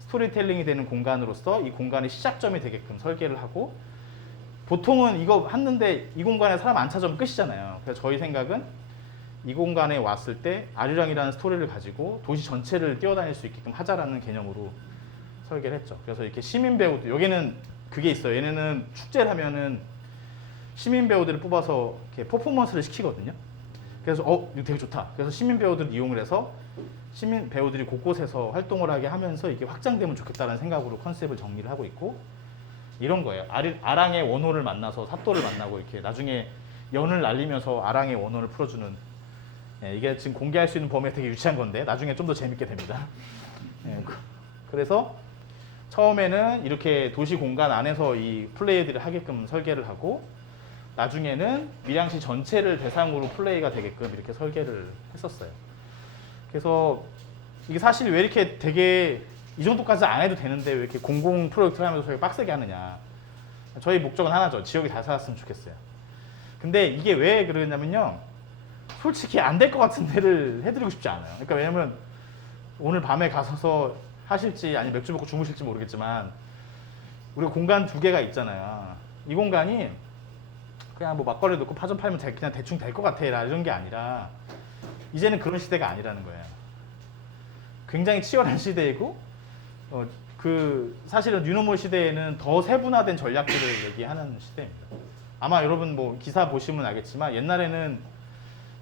스토리텔링이 되는 공간으로서 이 공간의 시작점이 되게끔 설계를 하고 보통은 이거 했는데 이 공간에 사람 안 찾아오면 끝이잖아요. 그래서 저희 생각은 이 공간에 왔을 때 아리랑이라는 스토리를 가지고 도시 전체를 뛰어다닐 수 있게끔 하자라는 개념으로 설계를 했죠. 그래서 이렇게 시민 배우들 여기는 그게 있어요. 얘네는 축제를 하면은 시민 배우들을 뽑아서 이렇게 퍼포먼스를 시키거든요. 그래서 이거 되게 좋다. 그래서 시민 배우들을 이용을 해서 시민 배우들이 곳곳에서 활동을 하게 하면서 이게 확장되면 좋겠다는 생각으로 컨셉을 정리를 하고 있고 이런 거예요. 아랑의 원호를 만나서 사또를 만나고 이렇게 나중에 연을 날리면서 아랑의 원호를 풀어주는 이게 지금 공개할 수 있는 범위가 되게 유치한 건데 나중에 좀 더 재밌게 됩니다. 그래서 처음에는 이렇게 도시 공간 안에서 이 플레이들을 하게끔 설계를 하고 나중에는 밀양시 전체를 대상으로 플레이가 되게끔 이렇게 설계를 했었어요. 그래서 이게 사실 왜 이렇게 되게 이 정도까지 안 해도 되는데 왜 이렇게 공공 프로젝트를 하면서 저희가 빡세게 하느냐. 저희 목적은 하나죠. 지역이 잘 살았으면 좋겠어요. 근데 이게 왜 그러냐면요. 솔직히 안 될 것 같은 데를 해드리고 싶지 않아요. 그러니까 왜냐면 오늘 밤에 가서 하실지 아니면 맥주 먹고 주무실지 모르겠지만 우리가 공간 2개가 있잖아요. 이 공간이 그냥 뭐 막걸리 넣고 파전 팔면 그냥 대충 될 것 같아 이런 게 아니라 이제는 그런 시대가 아니라는 거예요. 굉장히 치열한 시대이고 그 사실은 뉴노멀 시대에는 더 세분화된 전략들을 얘기하는 시대입니다. 아마 여러분 뭐 기사 보시면 알겠지만 옛날에는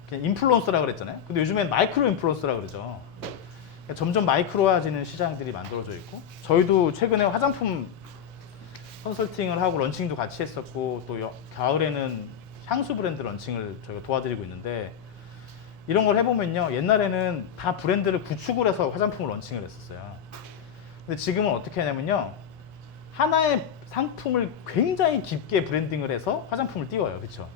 그냥 인플루언서라 그랬잖아요. 근데 요즘엔 마이크로 인플루언서라 그러죠. 점점 마이크로화지는 시장들이 만들어져 있고 저희도 최근에 화장품 컨설팅을 하고 런칭도 같이 했었고 또 가을에는 향수 브랜드 런칭을 저희가 도와드리고 있는데 이런 걸 해보면요 옛날에는 다 브랜드를 구축을 해서 화장품을 런칭을 했었어요. 근데 지금은 어떻게 하냐면요 하나의 상품을 굉장히 깊게 브랜딩을 해서 화장품을 띄워요. 그렇죠?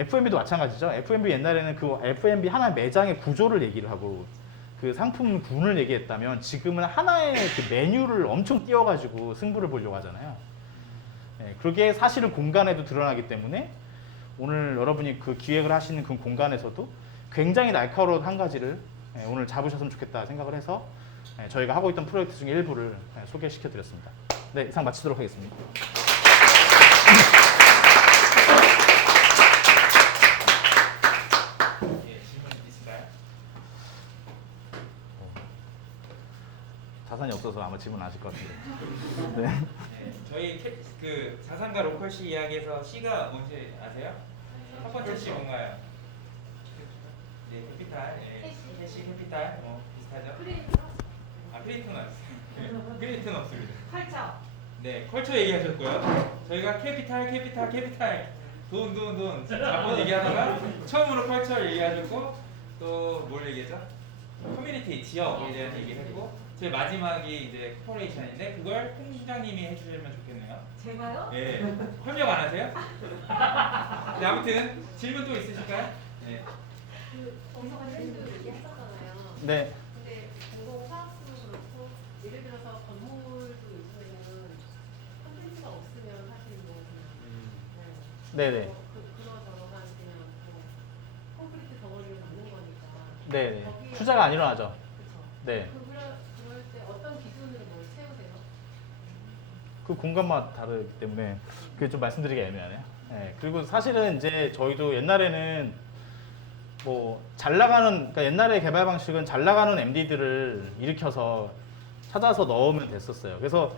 F&B도 마찬가지죠. F&B 옛날에는 그 F&B 하나의 매장의 구조를 얘기를 하고 그 상품군을 얘기했다면 지금은 하나의 그 메뉴를 엄청 띄워가지고 승부를 보려고 하잖아요. 그게 사실은 공간에도 드러나기 때문에 오늘 여러분이 그 기획을 하시는 그 공간에서도 굉장히 날카로운 한 가지를 오늘 잡으셨으면 좋겠다 생각을 해서 저희가 하고 있던 프로젝트 중에 일부를 소개시켜 드렸습니다. 네, 이상 마치도록 하겠습니다. 자산이 없어서 아마 질문 안 하실 것 같은데. 네. 네, 저희 그 자산가 로컬 C 이야기에서 C가 뭔지 아세요? 첫 번째 C 뭔가요? 네, 캐피탈, 캐시 캐피탈, 비슷하죠? 크리에이터는 없습니다. 컬처. 네, 컬처 얘기하셨고요. 저희가 캐피탈, 돈, 자본 얘기하다가 처음으로 컬처 얘기하셨고 또 뭘 얘기했죠? 커뮤니티, 지역에 대한 얘기했고 제 마지막이 이제 코퍼레이션인데 그걸 홍 시장님이 해주시면 좋겠네요. 제가요? 예, 협력 안 하세요? 네, 아무튼 질문 또 있으실까요? 네. 그 정성한 밴드 얘기했었잖아요. 네. 근데 공공사업도 그렇고 예를 들어서 건물도 요즘에는 콘텐츠가 없으면 사실 뭐 그냥 네네. 그러저러한 그냥 뭐 콘크리트 덩어리를 막는 거니까. 네네. 거기에 투자가 안 일어나죠. 그쵸. 네. 그럴 때 어떤 기준으로 뭘 세우세요? 그 공간마다 다르기 때문에 그게 좀 말씀드리기가 애매하네요. 네. 그리고 사실은 이제 저희도 옛날에는 뭐 잘 나가는, 그러니까 옛날의 개발 방식은 잘 나가는 MD들을 일으켜서 찾아서 넣으면 됐었어요. 그래서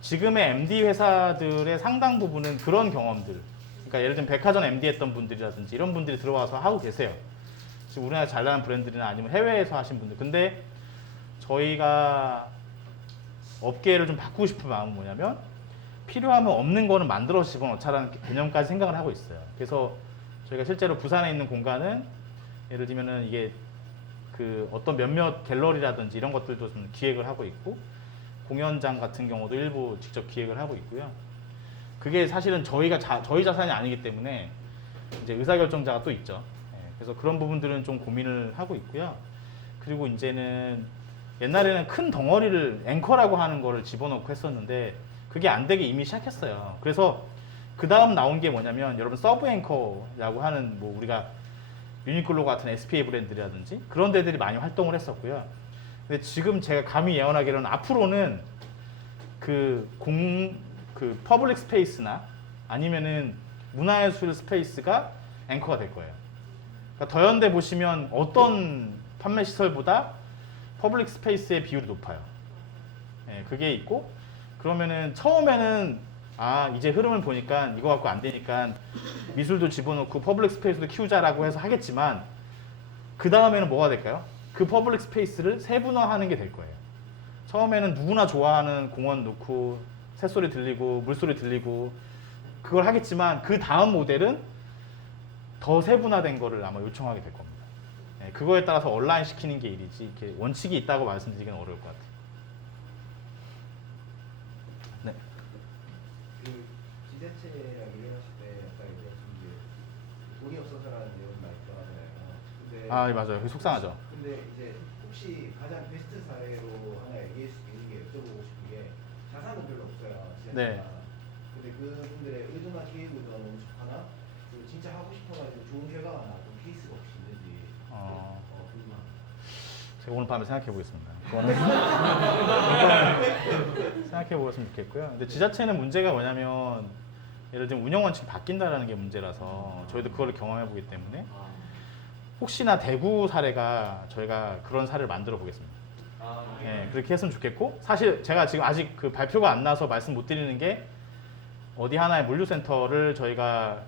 지금의 MD 회사들의 상당 부분은 그런 경험들, 그러니까 예를 들면 백화점 MD 했던 분들이라든지 이런 분들이 들어와서 하고 계세요. 지금 우리나라 잘 나가는 브랜드들이나 아니면 해외에서 하신 분들. 근데 저희가 업계를 좀 바꾸고 싶은 마음은 뭐냐면 필요하면 없는 거는 만들어서 집어넣자라는 개념까지 생각을 하고 있어요. 그래서 저희가 실제로 부산에 있는 공간은 예를 들면은 이게 그 어떤 몇몇 갤러리라든지 이런 것들도 좀 기획을 하고 있고 공연장 같은 경우도 일부 직접 기획을 하고 있고요. 그게 사실은 저희 자산이 아니기 때문에 이제 의사결정자가 또 있죠. 그래서 그런 부분들은 좀 고민을 하고 있고요. 그리고 이제는 옛날에는 큰 덩어리를 앵커라고 하는 거를 집어넣고 했었는데 그게 안 되게 이미 시작했어요. 그래서 그 다음 나온 게 뭐냐면 여러분 서브 앵커라고 하는 뭐 우리가 유니클로 같은 SPA 브랜드라든지 그런 데들이 많이 활동을 했었고요. 근데 지금 제가 감히 예언하기로는 앞으로는 그 퍼블릭 스페이스나 아니면은 문화예술 스페이스가 앵커가 될 거예요. 그러니까 더현대 보시면 어떤 판매 시설보다 퍼블릭 스페이스의 비율이 높아요. 예, 그게 있고 그러면은 처음에는 이제 흐름을 보니까 이거 갖고 안 되니까 미술도 집어넣고 퍼블릭 스페이스도 키우자라고 해서 하겠지만 그 다음에는 뭐가 될까요? 그 퍼블릭 스페이스를 세분화하는 게 될 거예요. 처음에는 누구나 좋아하는 공원 놓고 새소리 들리고 물소리 들리고 그걸 하겠지만 그 다음 모델은 더 세분화된 거를 아마 요청하게 될 겁니다. 네, 그거에 따라서 온라인 시키는 게 일이지 이렇게 원칙이 있다고 말씀드리기는 어려울 것 같아요. 네. 그 지자체랑 일하실 때 아까 얘기하신 게 돈이 없어서라는 내용이 많이 들어가잖아요. 근데 아, 맞아요. 그게 속상하죠. 근데 이제 혹시 가장 베스트 사례로 하나 얘기할 수 있는 게 여쭤보고 싶은 게 자산은 별로 없어요. 지자체가. 네. 근데 그분들의 의도나 기획 의도는 하나 그리고 진짜 하고 싶어가지고 좋은 결과가 나왔던 케이스가 혹시 있는지 궁금합니다. 제가 오늘 밤에 생각해 보겠습니다. 그거는 생각해 보셨으면 좋겠고요. 근데 지자체는 문제가 뭐냐면 예를 들면 운영 원칙이 바뀐다라는 게 문제라서 저희도 그거를 경험해 보기 때문에 혹시나 대구 사례가 저희가 그런 사례를 만들어 보겠습니다. 네, 그렇게 했으면 좋겠고 사실 제가 지금 아직 그 발표가 안 나서 말씀 못 드리는 게 어디 하나의 물류센터를 저희가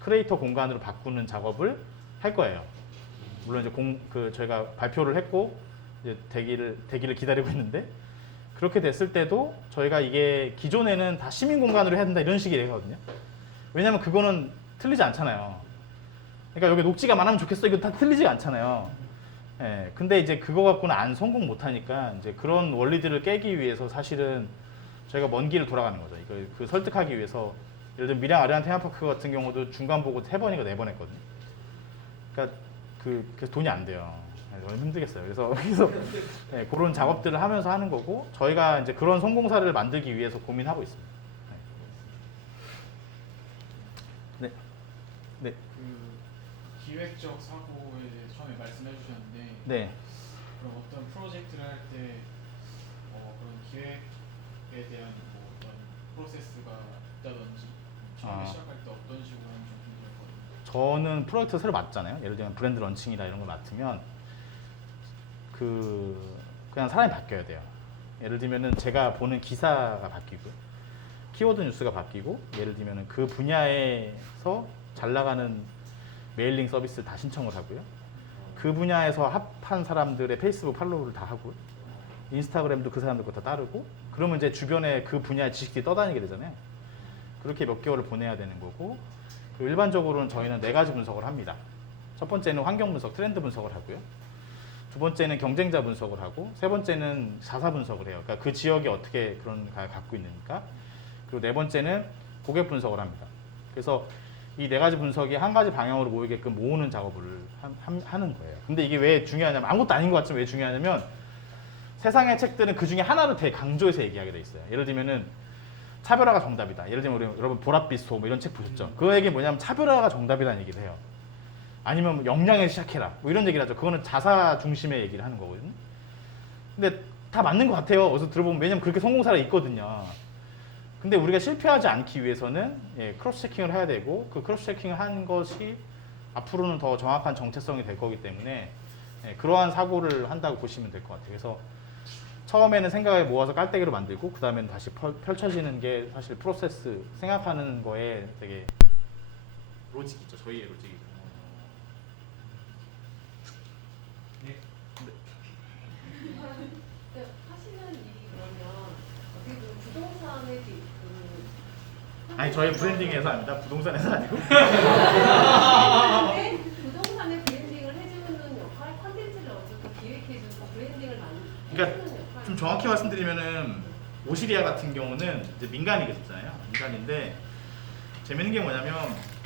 크리에이터 공간으로 바꾸는 작업을 할 거예요. 물론 이제 저희가 발표를 했고 이제 대기를 기다리고 있는데 그렇게 됐을 때도 저희가 이게 기존에는 다 시민 공간으로 해야 된다 이런 식의 얘기거든요. 왜냐면 그거는 틀리지 않잖아요. 그러니까 여기 녹지가 많으면 좋겠어 이거 다 틀리지가 않잖아요. 예, 근데 이제 그거 갖고는 안 성공 못 하니까 이제 그런 원리들을 깨기 위해서 사실은 저희가 먼 길을 돌아가는 거죠. 이거 그 설득하기 위해서 예를 들면 밀양 아리안 테마파크 같은 경우도 중간 보고 3번인가 4번 했거든요. 그러니까 그래서 돈이 안 돼요. 너무 힘들겠어요. 그래서 네, 그런 작업들을 하면서 하는 거고 저희가 이제 그런 성공 사례를 만들기 위해서 고민하고 있습니다. 네. 네. 그 기획적 사고에 대해서 처음에 말씀해 주셨는데 네. 그럼 어떤 프로젝트를 할 때 그런 기획에 대한 뭐 어떤 프로세스가 있다든지 처음에 시작할 때 어떤 식으로 하는지 좀 궁금했거든요. 저는 프로젝트 새로 맡잖아요. 예를 들면 브랜드 런칭이나 이런 걸 맡으면 그냥 사람이 바뀌어야 돼요. 예를 들면은 제가 보는 기사가 바뀌고요. 키워드 뉴스가 바뀌고 예를 들면은 그 분야에서 잘 나가는 메일링 서비스 다 신청을 하고요. 그 분야에서 합한 사람들의 페이스북 팔로우를 다 하고 인스타그램도 그 사람들 거 다 따르고 그러면 이제 주변에 그 분야의 지식들이 떠다니게 되잖아요. 그렇게 몇 개월을 보내야 되는 거고 그리고 일반적으로는 저희는 4가지 분석을 합니다. 첫 번째는 환경 분석, 트렌드 분석을 하고요. 두 번째는 경쟁자 분석을 하고 세 번째는 자사 분석을 해요. 그러니까 그 지역이 어떻게 그런 가 갖고 있는가. 그리고 네 번째는 고객 분석을 합니다. 그래서 이 4가지 분석이 한 가지 방향으로 모이게끔 모으는 작업을 하는 거예요. 근데 이게 왜 중요하냐면 아무것도 아닌 것 같지만 왜 중요하냐면 세상의 책들은 그 중에 하나를 되게 강조해서 얘기하게 돼 있어요. 예를 들면은 차별화가 정답이다. 예를 들면 우리 여러분 보랏빛 소 뭐 이런 책 보셨죠? 그 얘기 뭐냐면 차별화가 정답이라는 얘기를 해요. 아니면 뭐 역량에 시작해라 뭐 이런 얘기를 하죠. 그거는 자사 중심의 얘기를 하는 거거든요. 근데 다 맞는 것 같아요. 어디서 들어보면 왜냐면 그렇게 성공 사례 있거든요. 근데 우리가 실패하지 않기 위해서는 크로스 체킹을 해야 되고 그 크로스 체킹을 한 것이 앞으로는 더 정확한 정체성이 될 거기 때문에 그러한 사고를 한다고 보시면 될 것 같아요. 그래서 처음에는 생각을 모아서 깔때기로 만들고 그 다음에는 다시 펼쳐지는 게 사실 프로세스 생각하는 거에 되게 로직이죠. 저희의 로직이죠. 하시는 일이 그러면 어떻게 보면 부동산의 아니 저희 브랜딩에서 아닙니다. 부동산에서 아니고. 근데 부동산의 브랜딩을 해주는 역할, 컨텐츠를 어떻게 기획해주고 브랜딩을 그러니까 해주는 역할. 좀 정확히 말씀드리면은 오시리아 같은 경우는 이제 민간이겠잖아요. 민간인데 재밌는 게 뭐냐면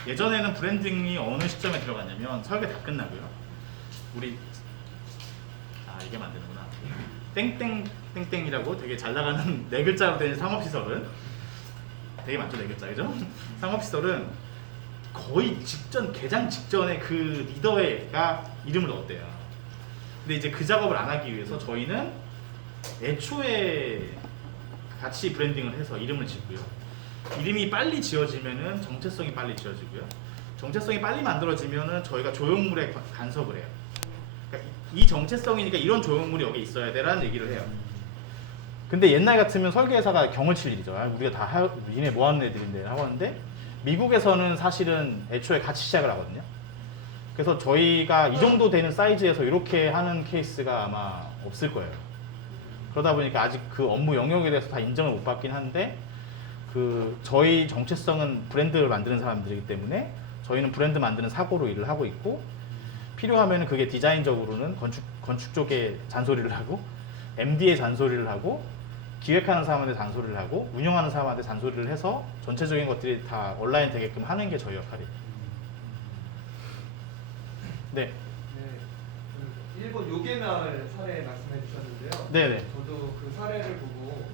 예전에는 브랜딩이 어느 시점에 들어갔냐면 설계 다 끝나고요. 우리 이게 만드는구나. 땡땡땡땡이라고 되게 잘 나가는 4글자로 된 상업시설은 되게 많죠. 4글자 그죠? 상업시설은 거의 직전 개장 직전에 그 리더가 이름을 넣었대요. 근데 이제 그 작업을 안 하기 위해서 저희는 애초에 같이 브랜딩을 해서 이름을 짓고요. 이름이 빨리 지어지면은 정체성이 빨리 지어지고요. 정체성이 빨리 만들어지면은 저희가 조형물에 간섭을 해요. 그러니까 이 정체성이니까 이런 조형물이 여기 있어야 돼라는 얘기를 해요. 근데 옛날 같으면 설계회사가 경을 칠 일이죠. 우리가 다 니네 뭐 하는 애들인데 하고 하는데 미국에서는 사실은 애초에 같이 시작을 하거든요. 그래서 저희가 이 정도 되는 사이즈에서 이렇게 하는 케이스가 아마 없을 거예요. 그러다 보니까 아직 그 업무 영역에 대해서 다 인정을 못 받긴 한데 그 저희 정체성은 브랜드를 만드는 사람들이기 때문에 저희는 브랜드 만드는 사고로 일을 하고 있고 필요하면 그게 디자인적으로는 건축 쪽에 잔소리를 하고 MD에 잔소리를 하고 기획하는 사람한테 잔소리를 하고 운영하는 사람한테 잔소리를 해서 전체적인 것들이 다 온라인 되게끔 하는 게 저희 역할이에요. 네. 네, 그 일본 요게마을 사례 말씀해 주셨는데요. 네네. 저도 그 사례를 보고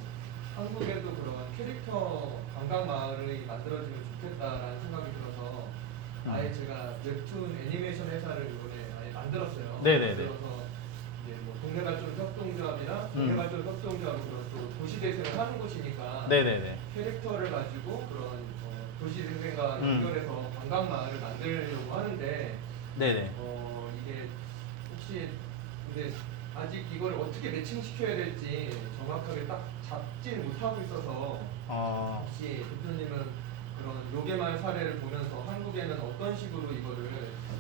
한국에도 그런 캐릭터 관광 마을이 만들어지면 좋겠다라는 생각이 들어서 아예 제가 웹툰 애니메이션 회사를 이번에 아예 만들었어요. 네네네. 만들어서 이제 뭐 동네발전 협동조합이나 동네발전 협동조합은 그런 또 도시대생을 하는 곳이니까 네네네. 캐릭터를 가지고 그런 도시대생과 연결해서 관광 마을을 만들려고 하는데. 네네. 이게 혹시 근데 아직 이걸 어떻게 매칭시켜야 될지 정확하게 딱 잡지를 못하고 있어서 혹시 대표님은 그런 요게마을 사례를 보면서 한국에는 어떤 식으로 이거를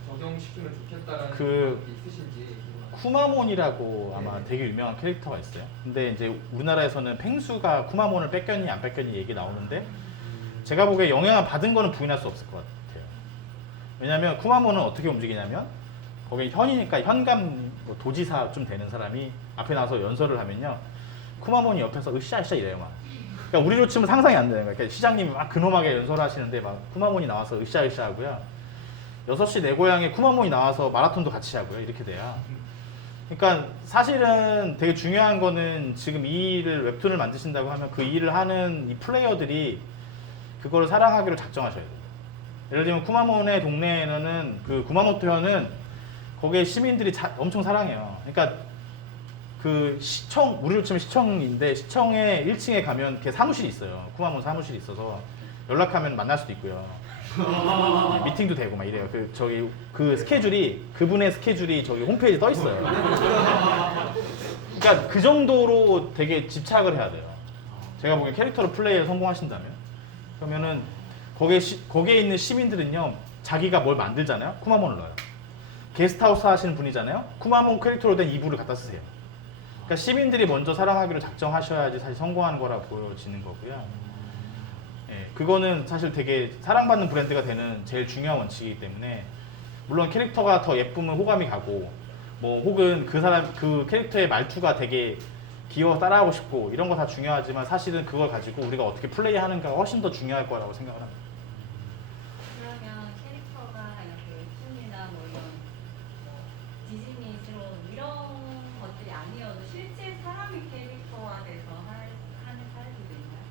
적용시키면 좋겠다라는 생각이 있으신지 궁금합니다. 쿠마몬이라고 아마 네. 되게 유명한 캐릭터가 있어요. 근데 이제 우리나라에서는 펭수가 쿠마몬을 뺏겼니 안 뺏겼니 얘기 나오는데 제가 보기에 영향을 받은 거는 부인할 수 없을 것 같아요. 왜냐면 쿠마몬은 어떻게 움직이냐면 거기 현이니까 현감 뭐 도지사 좀 되는 사람이 앞에 나와서 연설을 하면요 쿠마몬이 옆에서 으쌰으쌰 이래요 막. 그러니까 우리로 치면 상상이 안 되는 거예요. 그러니까 시장님이 막 근엄하게 연설하시는데 막 쿠마몬이 나와서 으쌰으쌰 하고요. 6시 내 고향에 쿠마몬이 나와서 마라톤도 같이 하고요. 이렇게 돼요. 그러니까 사실은 되게 중요한 거는 지금 이 일을 웹툰을 만드신다고 하면 그 일을 하는 이 플레이어들이 그거를 사랑하기로 작정하셔야 돼요. 예를 들면 쿠마몬의 동네에는 그 구마모토현은 거기에 시민들이 엄청 사랑해요. 그러니까 그 시청, 우리로 치면 시청인데 시청에 1층에 가면 이렇게 사무실이 있어요. 쿠마몬 사무실이 있어서 연락하면 만날 수도 있고요. 미팅도 되고 막 이래요. 그 스케줄이 그분의 스케줄이 저기 홈페이지에 떠 있어요. 그러니까 그 정도로 되게 집착을 해야 돼요. 제가 보기엔 캐릭터로 플레이에 성공하신다면 그러면은 거기에 있는 시민들은요 자기가 뭘 만들잖아요. 쿠마몬을 넣어요. 게스트하우스 하시는 분이잖아요. 쿠마몬 캐릭터로 된 이불을 갖다 쓰세요. 그러니까 시민들이 먼저 사랑하기로 작정하셔야지 사실 성공하는 거라 보여지는 거고요. 예, 그거는 사실 되게 사랑받는 브랜드가 되는 제일 중요한 원칙이기 때문에 물론 캐릭터가 더 예쁘면 호감이 가고 뭐 혹은 그 캐릭터의 말투가 되게 귀여워 따라하고 싶고 이런 거 다 중요하지만 사실은 그걸 가지고 우리가 어떻게 플레이하는가가 훨씬 더 중요할 거라고 생각을 합니다. 그러면 캐릭터가 이렇게 웹툰이나 뭐 이런 뭐 디즈니스러운 이런 것들이 아니어도 실제 사람이 캐릭터화돼서 하는 사례들도 있나요?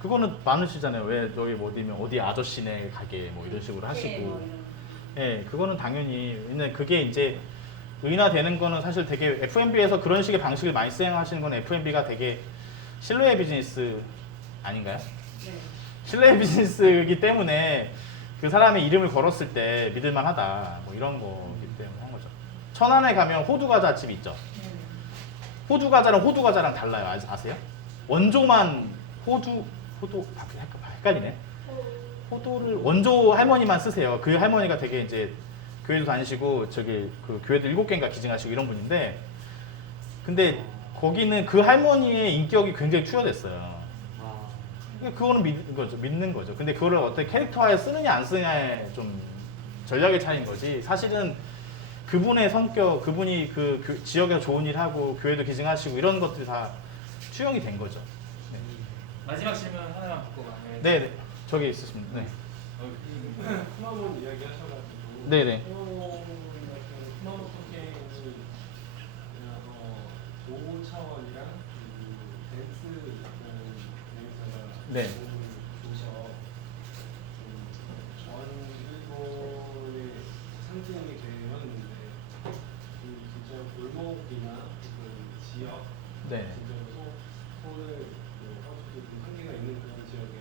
그거는 많으시잖아요. 왜 여기 뭐 어디면 어디 아저씨네 가게 뭐 이런 식으로 네, 하시고 뭐 이런. 예, 그거는 당연히 근데 그게 이제 의인화되는 거는 사실 되게 F&B에서 그런 식의 방식을 많이 수행하시는 건 F&B가 되게 신뢰의 비즈니스 아닌가요? 네. 신뢰의 비즈니스이기 때문에 그 사람의 이름을 걸었을 때 믿을만하다 뭐 이런 거기 때문에 한 거죠. 천안에 가면 호두과자 집 있죠. 네. 호두과자랑 달라요. 아세요? 원조만 헷갈리네. 호두를 원조 할머니만 쓰세요. 그 할머니가 되게 이제 교회도 다니시고 저기 그 교회도 7개인가 기증하시고 이런 분인데 근데 거기는 그 할머니의 인격이 굉장히 투여됐어요. 그거는 믿는 거죠. 근데 그거를 어떻게 캐릭터화에 쓰느냐 안 쓰느냐의 좀 전략의 차이인 거지. 사실은 그분의 성격, 그분이 그 지역에서 좋은 일 하고 교회도 기증하시고 이런 것들이 다 투영이 된 거죠. 네. 마지막 질문 하나만 받고 가면. 네, 저기 있으십니다. 네. 쿠마몬 이야기 하셔가지고 네네. 쿠마몬 게임이 보호 차원이랑 댄스라는 게임사가 네. 줘서 전 일본의 상징이 되었는데 진짜 골목이나 지역 네. 진짜 손을 하우스도 좀 한계가 있는 그런 지역에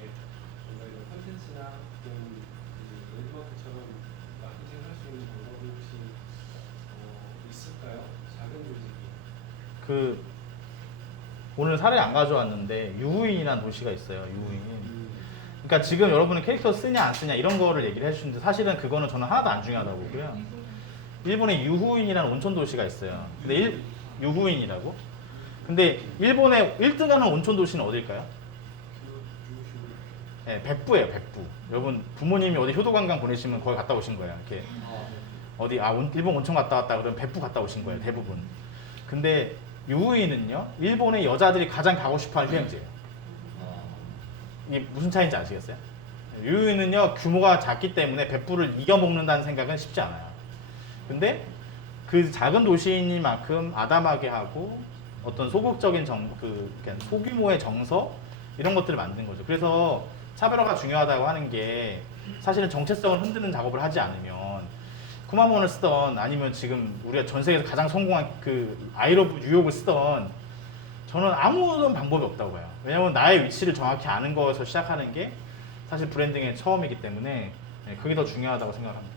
뭔가 이런 콘텐츠나 그런 랜드마크처럼 마케팅할 수 있는 방법이 혹시 있을까요? 작은 조직이. 그 오늘 사례 안 가져왔는데 유후인이라는 도시가 있어요. 유후인. 그러니까 지금 여러분은 캐릭터 쓰냐 안 쓰냐 이런 거를 얘기를 해주시는데 사실은 그거는 저는 하나도 안 중요하다고 보고요. 일본에 유후인이라는 온천 도시가 있어요. 근데 유후인이라고? 근데 일본의 1등하는 온천 도시는 어딜까요? 네, 백부예요. 백부. 여러분 부모님이 어디 효도관광 보내시면 거기 갔다 오신 거예요. 이렇게 어디 일본 온천 갔다 왔다 그러면 백부 갔다 오신 거예요. 대부분. 근데 유후인은요 일본의 여자들이 가장 가고 싶어하는 휴양지예요. 이게 무슨 차이인지 아시겠어요? 유후인은요 규모가 작기 때문에 백부를 이겨먹는다는 생각은 쉽지 않아요. 근데 그 작은 도시이니만큼 아담하게 하고 어떤 소극적인 그러니까 소규모의 정서 이런 것들을 만든 거죠. 그래서 차별화가 중요하다고 하는 게 사실은 정체성을 흔드는 작업을 하지 않으면 쿠마몬을 쓰던 아니면 지금 우리가 전 세계에서 가장 성공한 그 아이러브 뉴욕을 쓰던 저는 아무런 방법이 없다고 봐요. 왜냐면 나의 위치를 정확히 아는 거에서 시작하는 게 사실 브랜딩의 처음이기 때문에 그게 더 중요하다고 생각합니다.